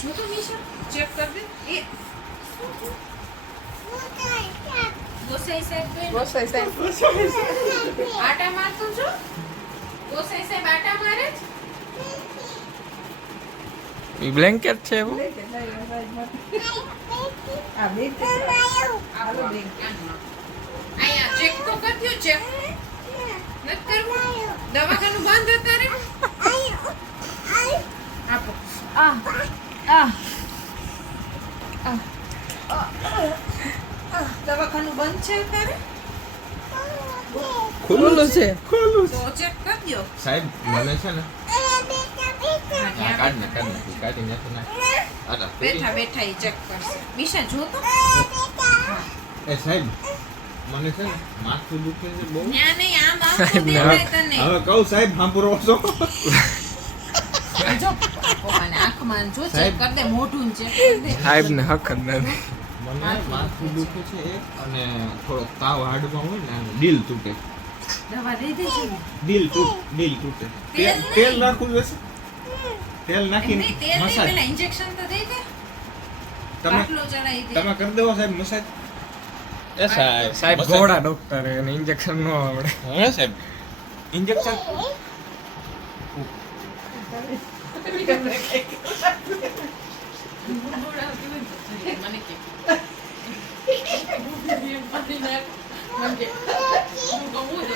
જો તો નિશા ચેક કર દે એ ગોસાઈ સાહેબ ગોસાઈ સાહેબ આટા મારતો છો ગોસાઈ સાહેબ આટા મારે છે ઈ બ્લેન્કેટ છે એવું આ બે હાલો અહીંયા ચેક તો કરજો ચેક નથી કરવું દવાખાનું બંધ હતા રે આપો આ દવાખાનું બંધ છે અત્યારે ખુલ્લું છે તો ચેક કરજો સાહેબ મને છે ને હા, કાઢ ને કાઢી નાખો ના બેઠા બેઠા ઈ ચેક કરશે વિશા જો તો એ સાહેબ મને છે ને માથું દુખે છે બહુ ન્યા નહીં આમ આમ તો સાહેબ, દેખાય તને હવે કહું સાહેબ સાંભળો છો જો ભગવાન આંખમાં જો ચેક સાહેબ. કર દે મોઢું ચેક કર દે સાહેબ ને હક જ નથી મને માથું દુખે છે એક અને થોડો તાવ હાડમાં હોય ને આનું દિલ તૂટે દવા દઈ દેજો ને. દિલ તૂટે તેલ તેલ નહીં. નાખવું જોઈશે તેલ નાખીને એમની તેલ નહીં, મસાજ પેલા injection તો દઈ દે તમે બાટલો ચડાઈ દે તમે કરી દેવો સાહેબ મસાજ એ સાહેબ સાહેબ ઘોડા ડોક્ટર એને ઇન્જેક્શન ન આવડે હે સાહેબ ઇન્જેક્શન મને કે મને કે હું કહું તો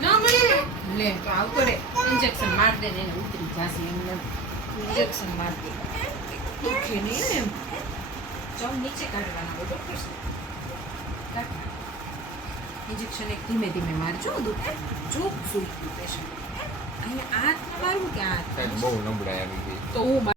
ના મને લે તો આવતો રે ઇન્જેક્શન માર દે ને એને ઉતરી જાશે એમને ઇન્જેક્શન માર દે ઓકે નહીં ને ચાલ નીચે કાઢવાના ડોક્ટર ઇન્જેક્શન એક ધીમે ધીમે મારજો દુખે જો સુઈ ગયું પેશન્ટ અહીંયા હાથમાં મારવું કે હાથ સાહેબ બહુ નબળાઈ આવી ગઈ તો હું